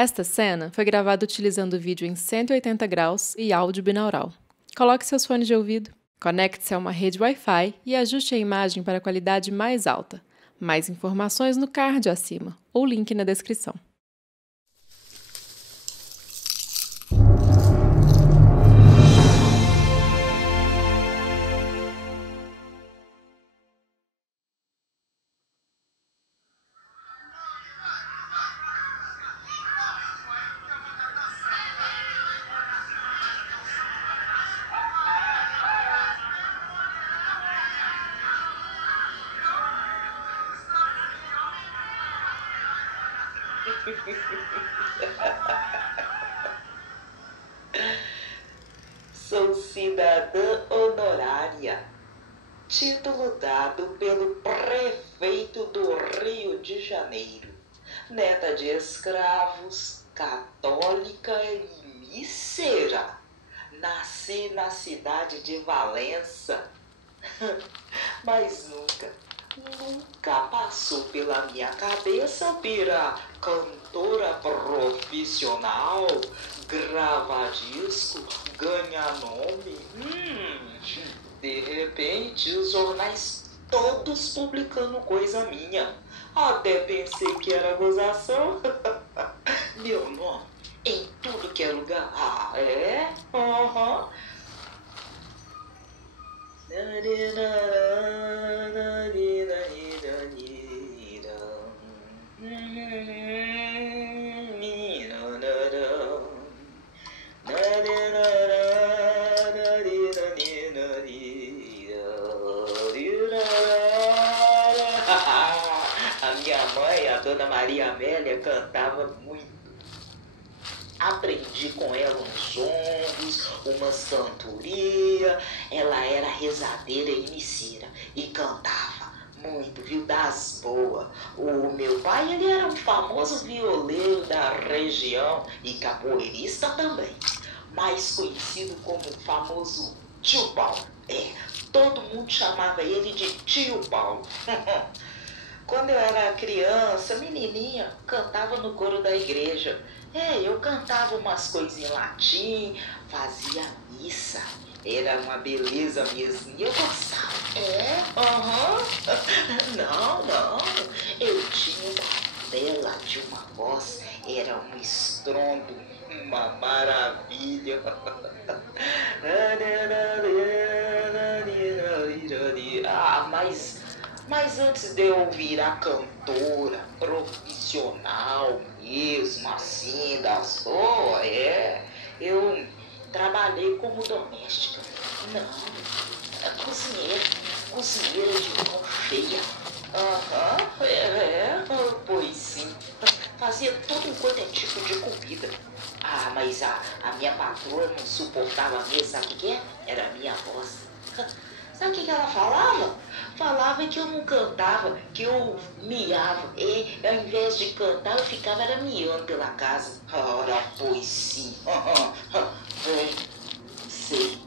Esta cena foi gravada utilizando vídeo em 180 graus e áudio binaural. Coloque seus fones de ouvido, conecte-se a uma rede Wi-Fi e ajuste a imagem para a qualidade mais alta. Mais informações no card acima ou link na descrição. Sou cidadã honorária, título dado pelo prefeito do Rio de Janeiro, neta de escravos, católica e mísera. Nasci na cidade de Valença, mas nunca passou pela minha cabeça virar cantora profissional, gravar disco, ganhar nome. De repente, os jornais todos publicando coisa minha. Até pensei que era gozação. Meu nome em tudo que é lugar. Ah, é? Aham. A minha mãe, a dona Maria Amélia, cantava muito. Aprendi com ela uns sons, umas cantorias. Ela era rezadeira e miceira e cantava muito, viu, das boas. O meu pai, ele era um famoso violeiro da região e capoeirista também, mais conhecido como o famoso Tio Paulo. Todo mundo chamava ele de Tio Paulo. Quando eu era criança, menininha, cantava no coro da igreja. Eu cantava umas coisas em latim, fazia missa. Era uma beleza mesmo, e eu gostava. Não, eu tinha uma bela de uma voz, era um estrondo, uma maravilha. Mas antes de eu virar cantora profissional mesmo, assim, eu trabalhei como doméstica. Não, cozinheira de mão cheia. Pois sim. Fazia todo quanto é tipo de comida. Mas a minha patroa não suportava mesmo, sabe o que é? Era a minha voz. Sabe o que ela falava? Falava que eu não cantava, que eu miava. Ao invés de cantar, eu ficava era miando pela casa. Ora, pois sim. Sei.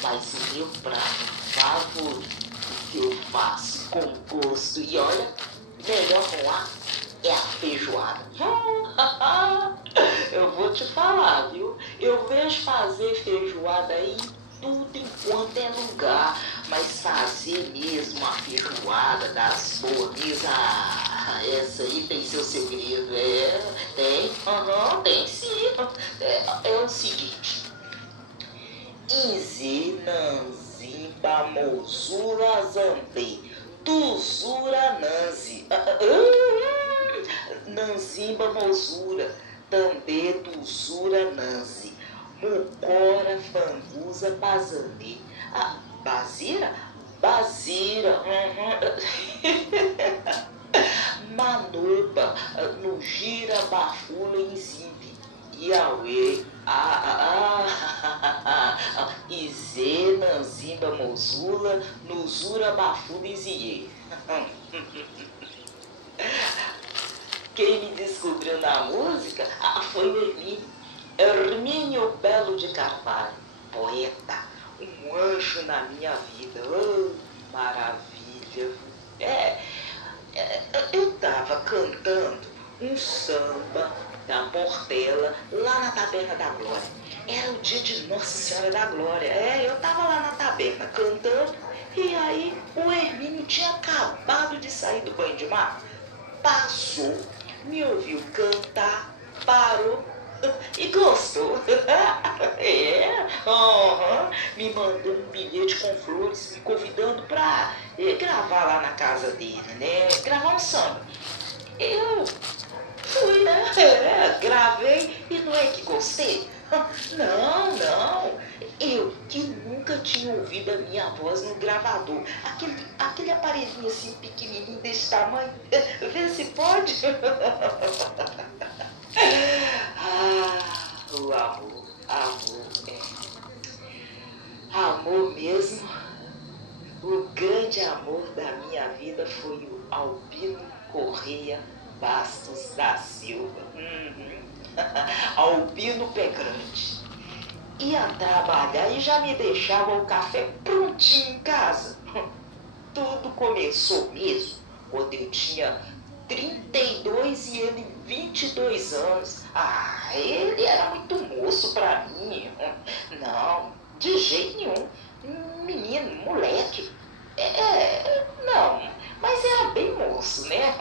Mas o meu prato favorito que eu faço com gosto, e olha, melhor não há, é a feijoada. Eu vou te falar, viu? Eu vejo fazer feijoada aí tudo enquanto é lugar, mas fazer mesmo a feijoada das boas, essa aí tem seu segredo. Tem sim. É o seguinte: Inze, Nanzimba, Mozura, Zambe, Tuzura, Nanzi. Nanzimba, Mozura, Tambê, Tuzura, Nanzi. Mucora, Fanguza, Bazanê. Bazira? Bazira. Manoba, Nugira, Bafula, Inzimbi. Iauê. Izê, Nanzimba, Mozula, Nuzura, Bafula, Iziê. Quem me descobriu na música foi o Hermínio Belo de Carvalho, poeta, um anjo na minha vida. Maravilha. Eu estava cantando um um samba da Portela lá na Taberna da Glória. Era o dia de Nossa Senhora da Glória. Eu tava lá na taberna cantando e aí o Hermínio tinha acabado de sair do banho de mar. Passou, me ouviu cantar, parou e gostou. Me mandou um bilhete com flores, me convidando pra gravar lá na casa dele, né? Gravar um samba. Eu fui, né? Gravei e não é que gostei. Não. Eu que nunca tinha ouvido a minha voz no gravador. Aquele aparelhinho assim pequenininho desse tamanho. Vê se pode. O amor. Amor mesmo. O grande amor da minha vida foi o Albino Correia Bastos da Silva. Albino Pé Grande. Ia trabalhar e já me deixava o café prontinho em casa. Tudo começou mesmo quando eu tinha 32 e ele 22 anos. Ele era muito moço pra mim. Não, de jeito nenhum. Menino, moleque. Não, mas era bem moço, né?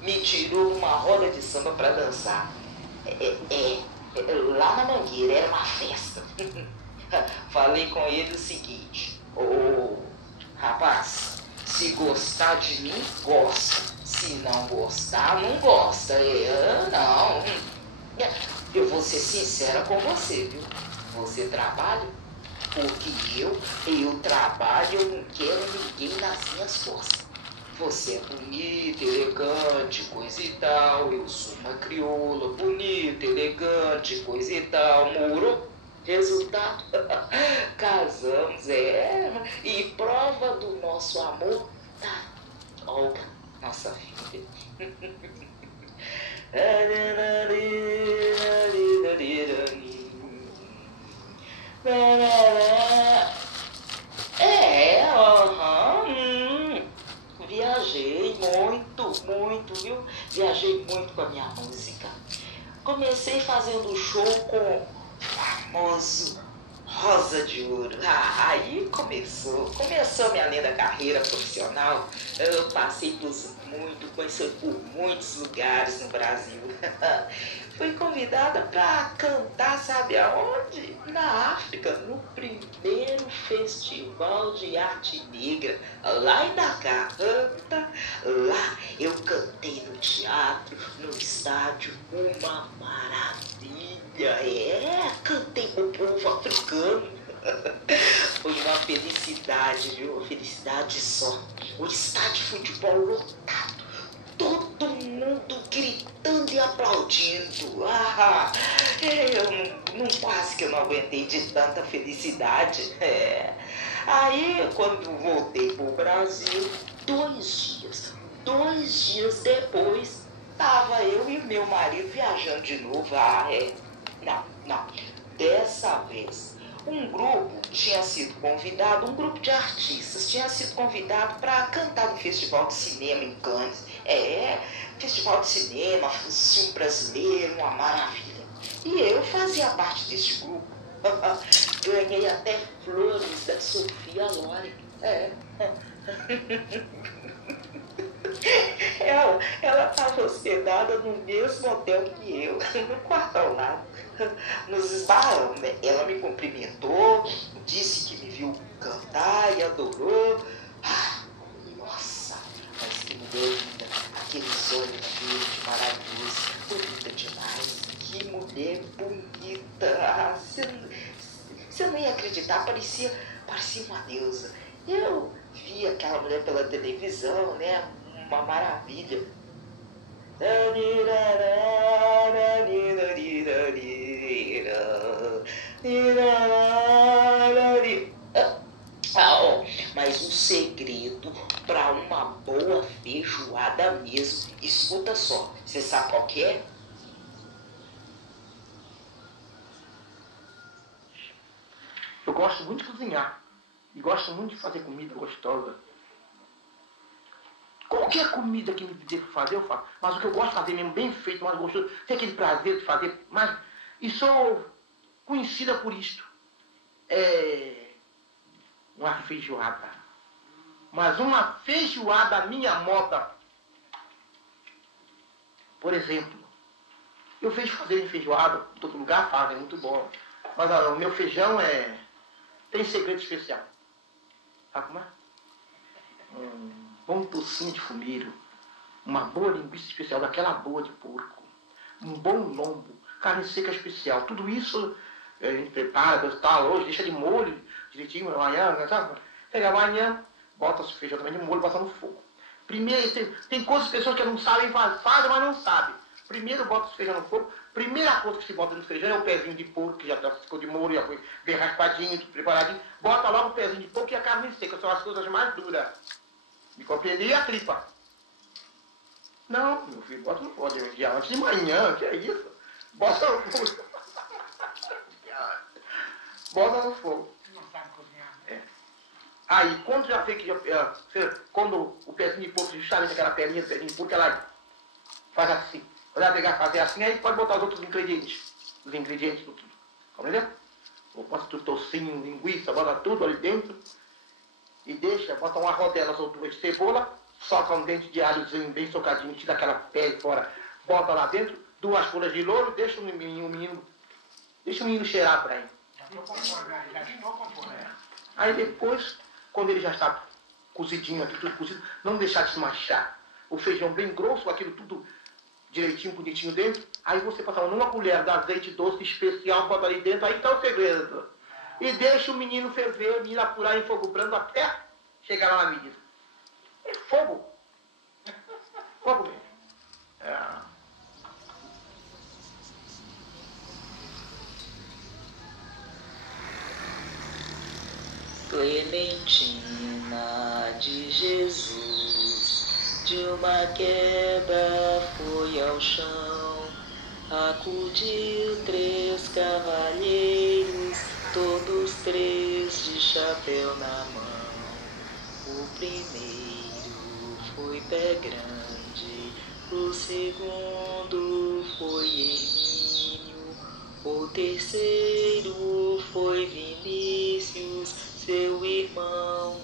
Me tirou numa roda de samba pra dançar. Lá na Mangueira, era uma festa. Falei com ele o seguinte: rapaz, se gostar de mim, gosta. Se não gostar, não gosta. Não. Eu vou ser sincera com você, viu? Você trabalha? Porque eu trabalho, eu não quero ninguém nas minhas costas. Você é bonita, elegante, coisa e tal. Eu sou uma crioula, bonita, elegante, coisa e tal. Morou? Resultado? Casamos, E prova do nosso amor, tá? Olga, nossa filha. Viajei muito, viu? Viajei muito com a minha música. Comecei fazendo show com o famoso Rosa de Ouro. Aí começou minha linda carreira profissional. Eu passei conheci por muitos lugares no Brasil. Fui convidada para cantar, sabe aonde? Na África, no primeiro festival de arte negra, lá em Dakar. Lá eu cantei no teatro, no estádio, uma maravilha. Cantei pro povo africano. Foi uma felicidade, viu? Uma felicidade só. O estádio de futebol lotado. Todo mundo gritando e aplaudindo. Quase que eu não aguentei de tanta felicidade. Aí, quando voltei pro Brasil, 2 dias depois, tava eu e meu marido viajando de novo. Não. Dessa vez, um grupo tinha sido convidado, um grupo de artistas tinha sido convidado para cantar no Festival de Cinema em Cannes. Festival de Cinema, filme brasileiro, uma maravilha. E eu fazia parte desse grupo. Ganhei até flores da Sofia Loren. Ela estava hospedada no mesmo hotel que eu, no quarto ao lado. Nos esbarramos, né? Ela me cumprimentou, disse que me viu cantar e adorou. Nossa, mas que mulher linda, aqueles olhos verdes maravilhosos, bonita demais. Que mulher bonita. Você não ia acreditar, parecia uma deusa. Eu vi aquela mulher pela televisão, né? Uma maravilha. Mas o segredo para uma boa feijoada mesmo, escuta só, você sabe qual que é? Eu gosto muito de cozinhar e gosto muito de fazer comida gostosa. Qualquer comida que me dizer para fazer, eu faço. Mas o que eu gosto de fazer mesmo, bem feito, mais gostoso, tem aquele prazer de fazer mais. E sou conhecida por isto. Uma feijoada. Mas uma feijoada minha moda. Por exemplo, eu vejo fazer feijoada, em todo lugar fazem, é muito bom. Mas o meu feijão tem segredo especial. Sabe como é? Um bom tocinho de fumeiro, uma boa linguiça especial, daquela boa de porco, um bom lombo, carne seca especial. Tudo isso a gente prepara, tal, hoje deixa de molho direitinho, amanhã, sabe? Pega amanhã, bota o feijão também de molho, bota no fogo. Primeiro, tem coisas, pessoas que não sabem, fazem, mas não sabem. Primeiro bota o feijão no fogo. Primeira coisa que se bota no feijão é o pezinho de porco, que já ficou de molho, já foi bem raspadinho, tudo preparadinho. Bota logo o pezinho de porco e a carne seca, são as coisas mais duras. Me compreender, e a tripa. Não, meu filho, bota no fogo, dia antes de manhã, que é isso? Bota no fogo. Bota no fogo. Não sabe cozinhar. Aí, quando já vê que quando o pezinho de porco, justamente aquela pelinha do pezinho de porco, ela faz assim. Quando ela pegar fazer assim, aí pode botar os outros ingredientes. Os ingredientes do tudo. Compreendeu? Bota tudo, tocinho, linguiça, bota tudo ali dentro. E deixa, bota uma rodela de cebola, soca um dente de alhozinho bem socadinho, tira aquela pele fora, bota lá dentro, 2 folhas de louro, deixa o menino cheirar pra ele. Já estou conforme. Aí depois, quando ele já está cozidinho aqui, tudo cozido, não deixar desmanchar. O feijão bem grosso, aquilo tudo direitinho, bonitinho dentro. Aí você passa numa colher de azeite doce especial, bota ali dentro, aí está o segredo. E deixa o menino ferver, o menino apurar em fogo brando até chegar lá na medida. É fogo. Fogo mesmo. Clementina de Jesus, de uma queda foi ao chão, acudiu 3 cavalheiros, todos 3 de chapéu na mão. O primeiro foi Pé Grande, o segundo foi Hermínio, o terceiro foi Vinícius, seu irmão